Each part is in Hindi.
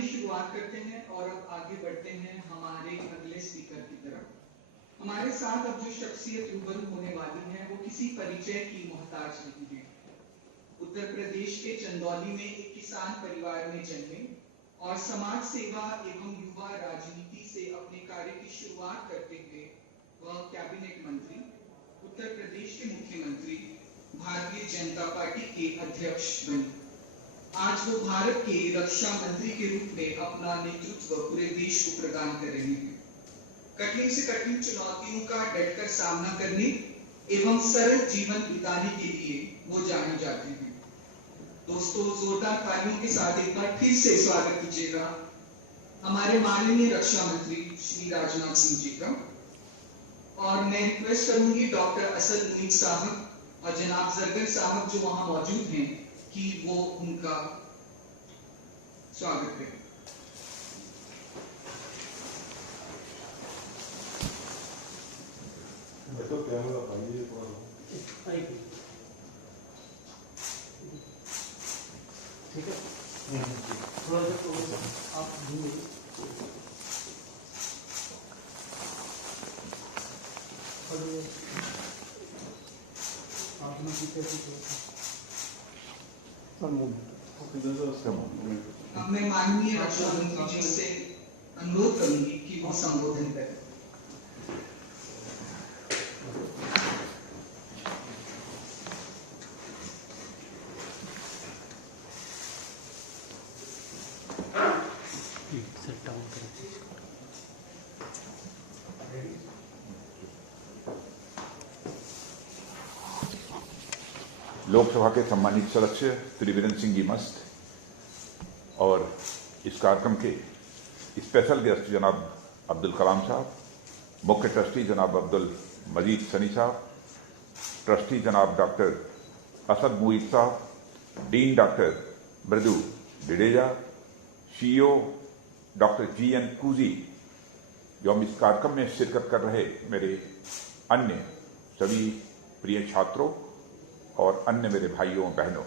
आइए शुरुआत करते हैं और अब आगे बढ़ते हैं हमारे अगले स्पीकर की तरफ। हमारे साथ अब जो शख्सियत रूबरू होने वाली है वो किसी परिचय की मोहताज नहीं है। उत्तर प्रदेश के चंदौली में एक किसान परिवार में जन्मे और समाज सेवा एवं युवा राजनीति से अपने कार्य की शुरुआत करते हुए वह कैबिनेट मंत्री, उत्तर प्रदेश के मुख्यमंत्री, भारतीय जनता पार्टी के अध्यक्ष बने। आज वो भारत के रक्षा मंत्री के रूप में अपना नेतृत्व पूरे देश को प्रदान कर रहे हैं। कठिन से कठिन चुनौतियों का डटकर सामना करने एवं सरल जीवन बिताने के लिए वो जाने जाते हैं। दोस्तों, जोरदार तालियों के साथ एक बार फिर से स्वागत कीजिएगा हमारे माननीय रक्षा मंत्री श्री राजनाथ सिंह जी का। और मैं रिक्वेस्ट करूंगी डॉक्टर असद मुनीर साहब और जनाब जरगर साहब जो वहां मौजूद हैं कि वो उनका स्वागत करें। तो कैमरा पाइए ठीक है, थोड़ा सा आप आपने मैं माननीय रक्षा मंत्री जी से अनुरोध करूंगी कि वो संबोधन करें। लोकसभा के सम्मानित सदस्य त्रिवेंद्र सिंह जी मस्त और इस कार्यक्रम के स्पेशल गेस्ट जनाब अब्दुल कलाम साहब, मुख्य ट्रस्टी जनाब अब्दुल मजीद सनी साहब, ट्रस्टी जनाब डॉक्टर असद मुईद साहब, डीन डॉक्टर मृदु डिडेजा, सीईओ डॉक्टर जीएन कूजी, जो हम इस कार्यक्रम में शिरकत कर रहे मेरे अन्य सभी प्रिय छात्रों और अन्य मेरे भाइयों बहनों,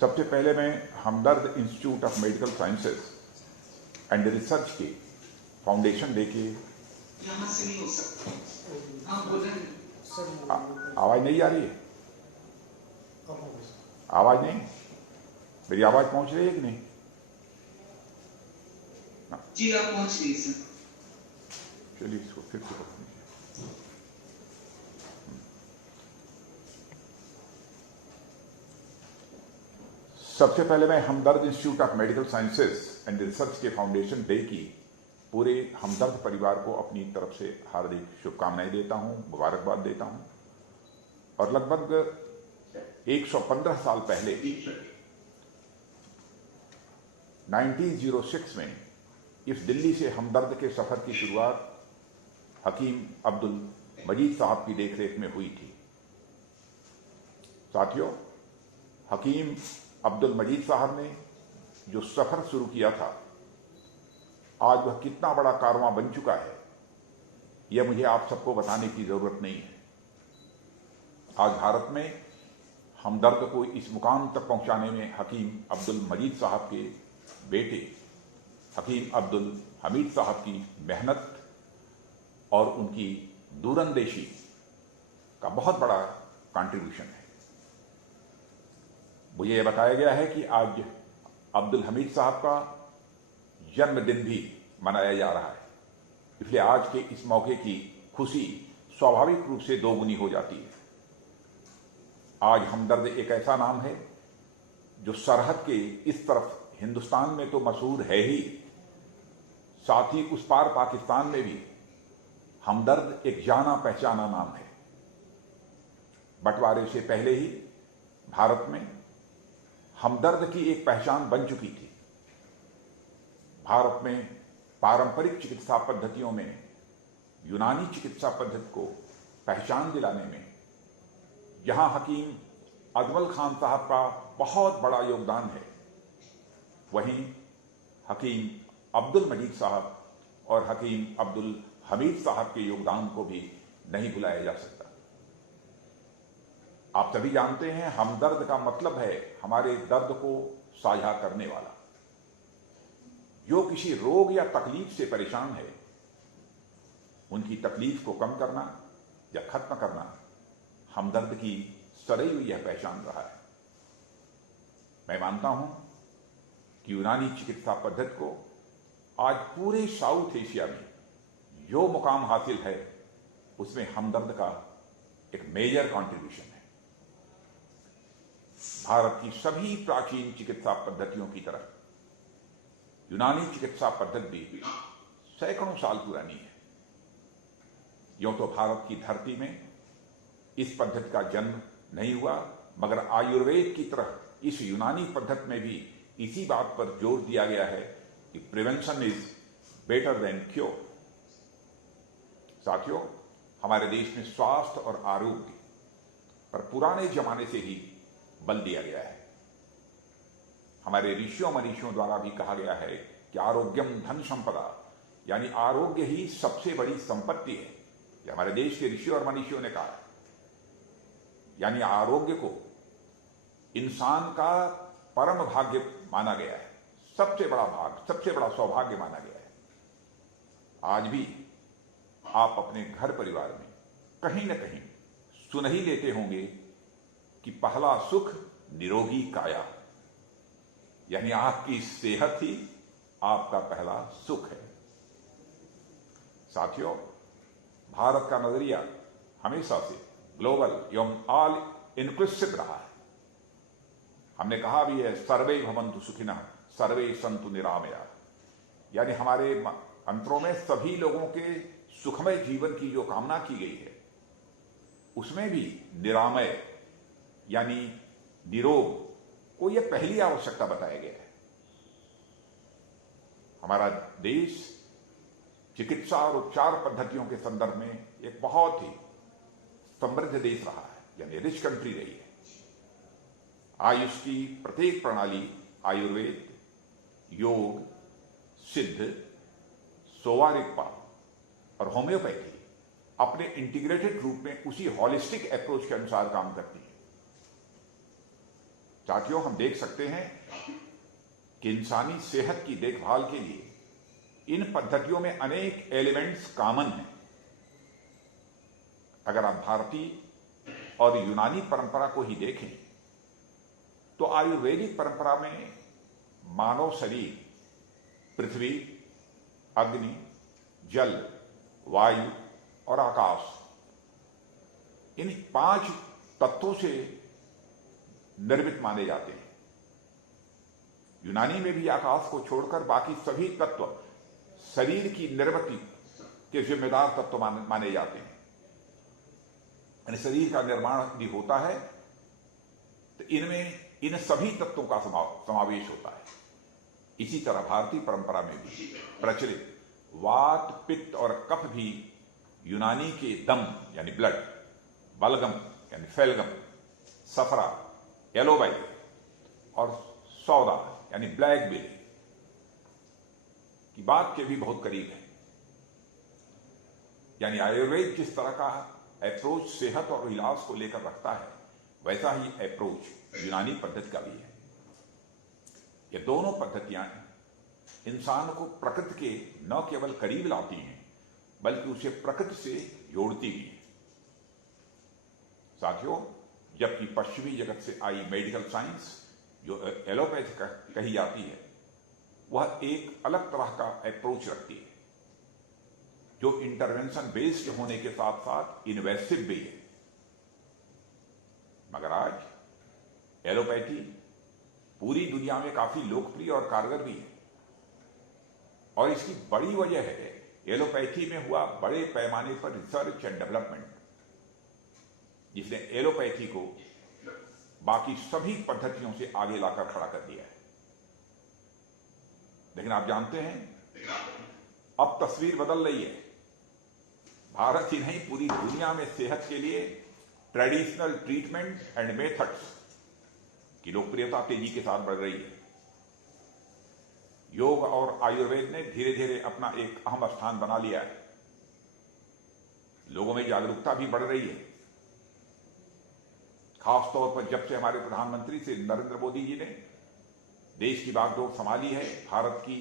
सबसे पहले मैं Hamdard institute of medical sciences and research के फाउंडेशन डे के यहाँ से नहीं हो सकता। हाँ बोलें। आवाज नहीं आ रही है? आवाज नहीं? मेरी आवाज पहुंच रही है कि नहीं? जी आप पहुंच रही सर। चलिए इसको फिर से पकड़िए। सबसे पहले मैं Hamdard institute of medical sciences and research के फाउंडेशन डे की पूरे हमदर्द परिवार को अपनी तरफ से हार्दिक शुभकामनाएं देता हूं, मुबारकबाद देता हूं। और लगभग 115 साल पहले 1906 में इस दिल्ली से हमदर्द के सफर की शुरुआत हकीम अब्दुल मजीद साहब की देखरेख में हुई थी। साथियों, हकीम अब्दुल मजीद साहब ने जो सफर शुरू किया था, आज वह कितना बड़ा कारवां बन चुका है, यह मुझे आप सबको बताने की जरूरत नहीं है। आज भारत में हमदर्द को इस मुकाम तक पहुंचाने में हकीम अब्दुल मजीद साहब के बेटे हकीम अब्दुल हमीद साहब की मेहनत और उनकी दूरंदेशी का बहुत बड़ा कंट्रीब्यूशन है। मुझे यह बताया गया है कि आज अब्दुल हमीद साहब का जन्मदिन भी मनाया जा रहा है, इसलिए आज के इस मौके की खुशी स्वाभाविक रूप से दोगुनी हो जाती है। आज हमदर्द एक ऐसा नाम है जो सरहद के इस तरफ हिंदुस्तान में तो मशहूर है ही, साथ ही उस पार पाकिस्तान में भी हमदर्द एक जाना पहचाना नाम है। बंटवारे से पहले ही भारत में हमदर्द की एक पहचान बन चुकी थी। भारत में पारंपरिक चिकित्सा पद्धतियों में यूनानी चिकित्सा पद्धति को पहचान दिलाने में जहां हकीम अजमल खान साहब का बहुत बड़ा योगदान है, वहीं हकीम अब्दुल मजीद साहब और हकीम अब्दुल हमीद साहब के योगदान को भी नहीं भुलाया जा सकता। आप सभी जानते हैं, हमदर्द का मतलब है हमारे दर्द को साझा करने वाला। जो किसी रोग या तकलीफ से परेशान है, उनकी तकलीफ को कम करना या खत्म करना हमदर्द की सदैव यह पहचान रहा है। मैं मानता हूं कि यूनानी चिकित्सा पद्धति को आज पूरे साउथ एशिया में जो मुकाम हासिल है, उसमें हमदर्द का एक मेजर कंट्रीब्यूशन है। भारत की सभी प्राचीन चिकित्सा पद्धतियों की तरह यूनानी चिकित्सा पद्धति भी सैकड़ों साल पुरानी है। यूं तो भारत की धरती में इस पद्धति का जन्म नहीं हुआ, मगर आयुर्वेद की तरह इस यूनानी पद्धति में भी इसी बात पर जोर दिया गया है कि prevention is better than cure. साथियों, हमारे देश में स्वास्थ्य और आरोग्य पर पुराने जमाने से ही बल दिया गया है। हमारे ऋषियों मनीषियों द्वारा भी कहा गया है कि आरोग्यम धन संपदा, यानी आरोग्य ही सबसे बड़ी संपत्ति है। ये हमारे देश के ऋषियों और मनीषियों ने कहा, यानी आरोग्य को इंसान का परम भाग्य माना गया है, सबसे बड़ा भाग, सबसे बड़ा सौभाग्य माना गया है। आज भी आप अपने घर परिवार में कहीं न कहीं सुन ही लेते होंगे कि पहला सुख निरोगी काया, यानी आपकी सेहत ही आपका पहला सुख है। साथियों, भारत का नजरिया हमेशा से ग्लोबल एवं ऑल इंक्लूसिव रहा है। हमने कहा भी है, सर्वे भवन्तु सुखिनः सर्वे सन्तु निरामया, यानी हमारे मंत्रों में सभी लोगों के सुखमय जीवन की जो कामना की गई है, उसमें भी निरामय यानी निरोग को यह पहली आवश्यकता बताया गया है। हमारा देश चिकित्सा और उपचार पद्धतियों के संदर्भ में एक बहुत ही समृद्ध देश रहा है, यानी रिच कंट्री रही है। आयुष की प्रत्येक प्रणाली, आयुर्वेद, योग, सिद्ध, सोवारिकपा और होम्योपैथी अपने इंटीग्रेटेड रूप में उसी हॉलिस्टिक अप्रोच के अनुसार काम करती है। साथियों, हम देख सकते हैं कि इंसानी सेहत की देखभाल के लिए इन पद्धतियों में अनेक एलिमेंट्स कॉमन हैं। अगर आप भारतीय और यूनानी परंपरा को ही देखें तो आयुर्वेदिक परंपरा में मानव शरीर पृथ्वी, अग्नि, जल, वायु और आकाश, इन 5 तत्वों से निर्मित माने जाते हैं। यूनानी में भी आकाश को छोड़कर बाकी सभी तत्व शरीर की निर्मिति के जिम्मेदार तत्व माने जाते हैं। यानी शरीर का निर्माण भी होता है तो इनमें इन सभी तत्वों का समावेश होता है। इसी तरह भारतीय परंपरा में भी प्रचलित वात, पित्त और कफ भी यूनानी के दम यानी ब्लड, बलगम यानी फेलगम, सफरा, एलोबाई और सौदा यानी ब्लैक बेरी की बात के भी बहुत करीब है। यानी आयुर्वेद जिस तरह का अप्रोच सेहत और इलाज को लेकर रखता है, वैसा ही अप्रोच यूनानी पद्धति का भी है। ये दोनों पद्धतियां इंसान को प्रकृति के न केवल करीब लाती हैं, बल्कि उसे प्रकृति से जोड़ती भी हैं। साथियों, जबकि पश्चिमी जगत से आई मेडिकल साइंस जो एलोपैथी कही जाती है, वह एक अलग तरह का अप्रोच रखती है, जो इंटरवेंशन बेस्ड होने के साथ साथ इन्वेसिव भी है। मगर आज एलोपैथी पूरी दुनिया में काफी लोकप्रिय और कारगर भी है, और इसकी बड़ी वजह है एलोपैथी में हुआ बड़े पैमाने पर रिसर्च एंड डेवलपमेंट, जिसने एलोपैथी को बाकी सभी पद्धतियों से आगे लाकर खड़ा कर दिया है। लेकिन आप जानते हैं, अब तस्वीर बदल रही है। भारत ही नहीं, पूरी दुनिया में सेहत के लिए ट्रेडिशनल ट्रीटमेंट एंड मेथड्स की लोकप्रियता तेजी के साथ बढ़ रही है। योग और आयुर्वेद ने धीरे धीरे अपना एक अहम स्थान बना लिया है। लोगों में जागरूकता भी बढ़ रही है। खासतौर पर जब से हमारे प्रधानमंत्री श्री नरेंद्र मोदी जी ने देश की बागडोर संभाली है, भारत की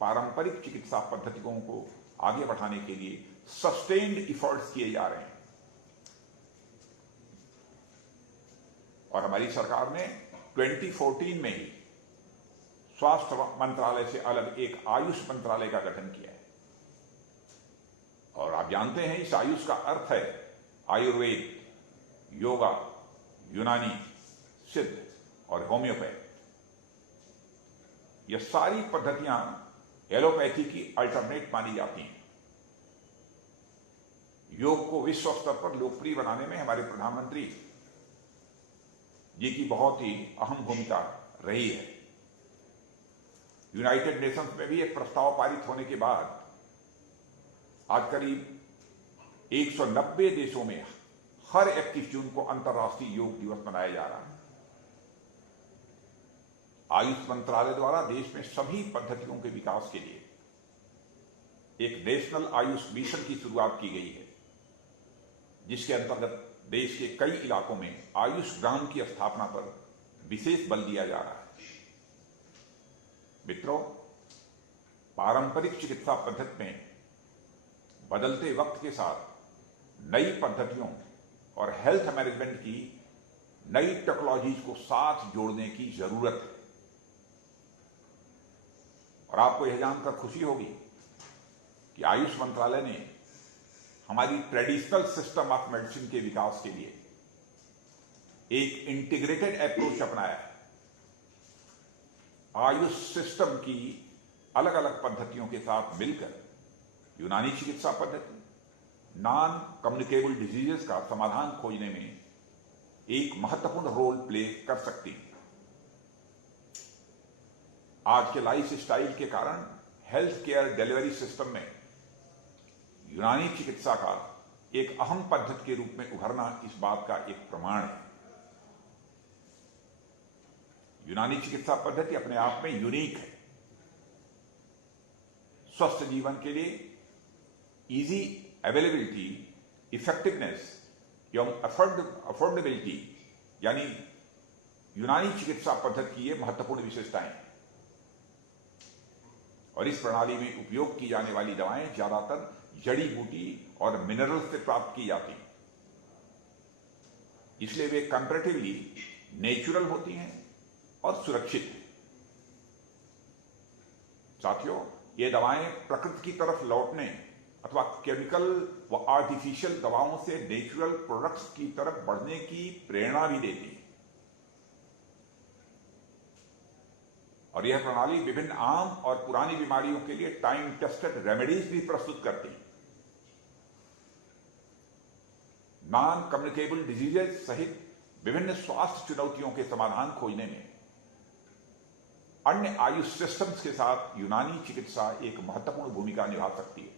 पारंपरिक चिकित्सा पद्धतियों को आगे बढ़ाने के लिए सस्टेन्ड इफर्ट्स किए जा रहे हैं। और हमारी सरकार ने 2014 में ही स्वास्थ्य मंत्रालय से अलग एक आयुष मंत्रालय का गठन किया है। और आप जानते हैं इस आयुष का अर्थ है आयुर्वेद, योगा, यूनानी, सिद्ध और होम्योपैथ। ये सारी पद्धतियां एलोपैथी की अल्टरनेट मानी जाती हैं। योग को विश्व स्तर पर लोकप्रिय बनाने में हमारे प्रधानमंत्री जी की बहुत ही अहम भूमिका रही है। यूनाइटेड नेशंस में भी एक प्रस्ताव पारित होने के बाद आज करीब 190 देशों में हर 31 जून को अंतर्राष्ट्रीय योग दिवस मनाया जा रहा है। आयुष मंत्रालय द्वारा देश में सभी पद्धतियों के विकास के लिए एक नेशनल आयुष मिशन की शुरुआत की गई है, जिसके अंतर्गत देश के कई इलाकों में आयुष ग्राम की स्थापना पर विशेष बल दिया जा रहा है। मित्रों, पारंपरिक चिकित्सा पद्धति में बदलते वक्त के साथ नई पद्धतियों और हेल्थ मैनेजमेंट की नई टेक्नोलॉजीज को साथ जोड़ने की जरूरत है। और आपको यह जानकर खुशी होगी कि आयुष मंत्रालय ने हमारी ट्रेडिशनल सिस्टम ऑफ मेडिसिन के विकास के लिए एक इंटीग्रेटेड अप्रोच अपनाया है। आयुष सिस्टम की अलग अलग पद्धतियों के साथ मिलकर यूनानी चिकित्सा पद्धति नॉन कम्युनिकेबल डिजीजेस का समाधान खोजने में एक महत्वपूर्ण रोल प्ले कर सकती है। आज के लाइफ स्टाइल के कारण हेल्थ केयर डिलीवरी सिस्टम में यूनानी चिकित्सा का एक अहम पद्धति के रूप में उभरना इस बात का एक प्रमाण है। यूनानी चिकित्सा पद्धति अपने आप में यूनिक है। स्वस्थ जीवन के लिए इजी अवेलेबिलिटी, इफेक्टिवनेस एवं अफोर्डेबिलिटी यानी यूनानी चिकित्सा पद्धति की ये महत्वपूर्ण विशेषताएं हैं। और इस प्रणाली में उपयोग की जाने वाली दवाएं ज्यादातर जड़ी बूटी और मिनरल्स से प्राप्त की जाती हैं, इसलिए वे कंपैरेटिवली नेचुरल होती हैं और सुरक्षित हैं। साथियों, ये दवाएं प्रकृति की तरफ लौटने अथवा केमिकल व आर्टिफिशियल दवाओं से नेचुरल प्रोडक्ट्स की तरफ बढ़ने की प्रेरणा भी देती है। और यह प्रणाली विभिन्न आम और पुरानी बीमारियों के लिए टाइम टेस्टेड रेमेडीज भी प्रस्तुत करती है। नॉन कम्युनिकेबल डिजीजेस सहित विभिन्न स्वास्थ्य चुनौतियों के समाधान खोजने में अन्य आयुष सिस्टम्स के साथ यूनानी चिकित्सा एक महत्वपूर्ण भूमिका निभा सकती है।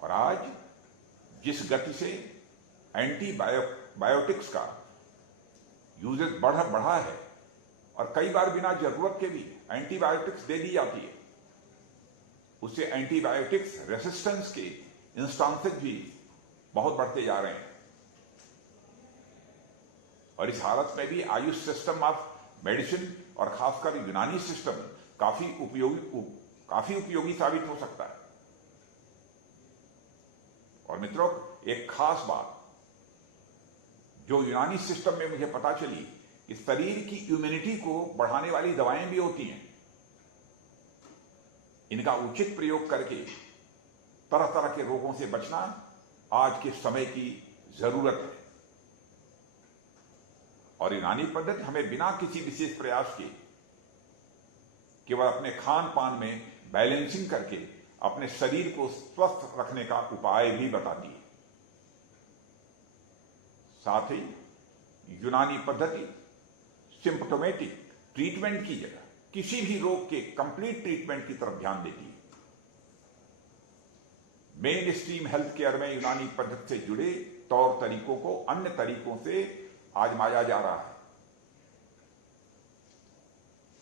और आज जिस गति से एंटीबायोटिक्स का यूजेस बढ़ा है और कई बार बिना जरूरत के भी एंटीबायोटिक्स दे दी जाती है, उससे एंटीबायोटिक्स रेसिस्टेंस के इंस्टांसेस भी बहुत बढ़ते जा रहे हैं। और इस हालत में भी आयुष सिस्टम ऑफ मेडिसिन और खासकर यूनानी सिस्टम काफी उपयोगी साबित हो सकता है। और मित्रों, एक खास बात जो यूनानी सिस्टम में मुझे पता चली कि शरीर की इम्यूनिटी को बढ़ाने वाली दवाएं भी होती हैं। इनका उचित प्रयोग करके तरह तरह के रोगों से बचना आज के समय की जरूरत है। और यूनानी पद्धति हमें बिना किसी विशेष प्रयास के केवल अपने खान पान में बैलेंसिंग करके अपने शरीर को स्वस्थ रखने का उपाय भी बताती है। साथ ही यूनानी पद्धति सिम्पटोमेटिक ट्रीटमेंट की जगह किसी भी रोग के कंप्लीट ट्रीटमेंट की तरफ ध्यान देती है। मेन स्ट्रीम हेल्थ केयर में यूनानी पद्धति से जुड़े तौर तरीकों को अन्य तरीकों से आजमाया जा रहा है।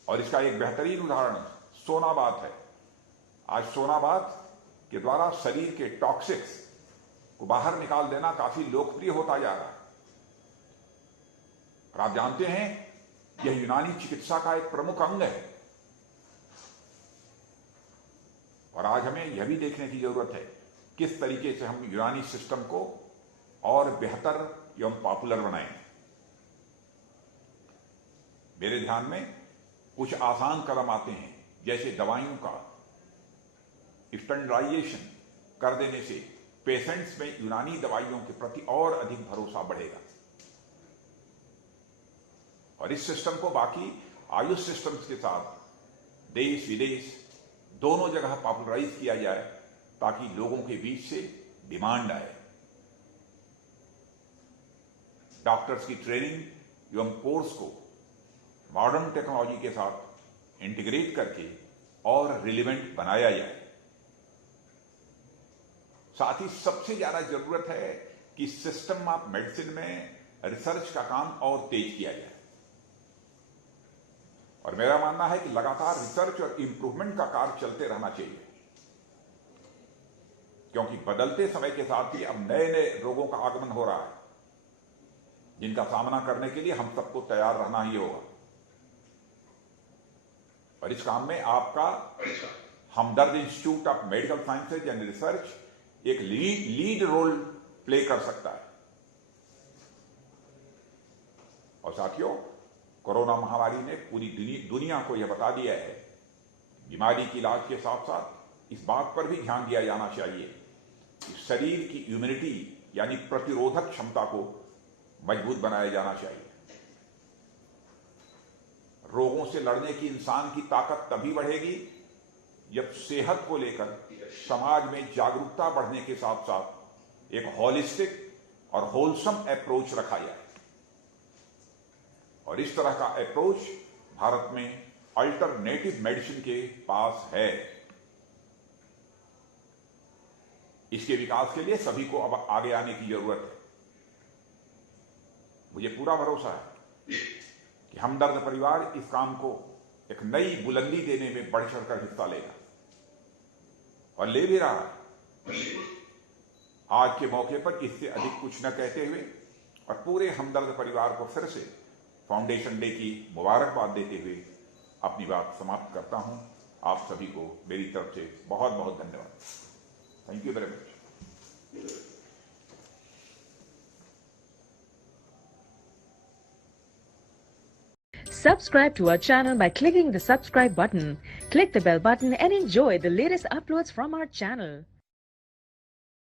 और इसका एक बेहतरीन उदाहरण सोनाबाथ है। आज सोनाबाथ के द्वारा शरीर के टॉक्सिक्स को बाहर निकाल देना काफी लोकप्रिय होता जा रहा है। और आप जानते हैं यह यूनानी चिकित्सा का एक प्रमुख अंग है। और आज हमें यह भी देखने की जरूरत है किस तरीके से हम यूनानी सिस्टम को और बेहतर एवं पॉपुलर बनाएं। मेरे ध्यान में कुछ आसान कदम आते हैं, जैसे दवाइयों का स्टैंडर्डाइजेशन कर देने से पेशेंट्स में यूनानी दवाइयों के प्रति और अधिक भरोसा बढ़ेगा और इस सिस्टम को बाकी आयुष सिस्टम्स के साथ देश विदेश दोनों जगह पॉपुलराइज किया जाए ताकि लोगों के बीच से डिमांड आए। डॉक्टर्स की ट्रेनिंग एवं कोर्स को मॉडर्न टेक्नोलॉजी के साथ इंटीग्रेट करके और रिलेवेंट बनाया जाए। साथ ही सबसे ज्यादा जरूरत है कि सिस्टम ऑफ मेडिसिन में रिसर्च का काम और तेज किया जाए और मेरा मानना है कि लगातार रिसर्च और इंप्रूवमेंट का कार्य चलते रहना चाहिए, क्योंकि बदलते समय के साथ ही अब नए नए रोगों का आगमन हो रहा है जिनका सामना करने के लिए हम सबको तैयार रहना ही होगा। और इस काम में आपका Hamdard institute of medical sciences and research एक लीड रोल प्ले कर सकता है। और साथियों, कोरोना महामारी ने पूरी दुनिया को यह बता दिया है, बीमारी के इलाज के साथ साथ इस बात पर भी ध्यान दिया जाना चाहिए कि शरीर की इम्यूनिटी यानी प्रतिरोधक क्षमता को मजबूत बनाया जाना चाहिए। रोगों से लड़ने की इंसान की ताकत तभी बढ़ेगी जब सेहत को लेकर समाज में जागरूकता बढ़ने के साथ साथ एक हॉलिस्टिक और होलसम अप्रोच रखा जाए। और इस तरह का अप्रोच भारत में अल्टरनेटिव मेडिसिन के पास है। इसके विकास के लिए सभी को अब आगे आने की जरूरत है। मुझे पूरा भरोसा है कि हमदर्द परिवार इस काम को एक नई बुलंदी देने में बढ़ चढ़कर हिस्सा लेगा और ले भी रहा है। आज के मौके पर इससे अधिक कुछ न कहते हुए और पूरे हमदर्द परिवार को फिर से फाउंडेशन डे की मुबारकबाद देते हुए अपनी बात समाप्त करता हूं। आप सभी को मेरी तरफ से बहुत बहुत धन्यवाद। Thank you very much. Subscribe to our channel by clicking the subscribe button. Click the bell button and enjoy the latest uploads from our channel.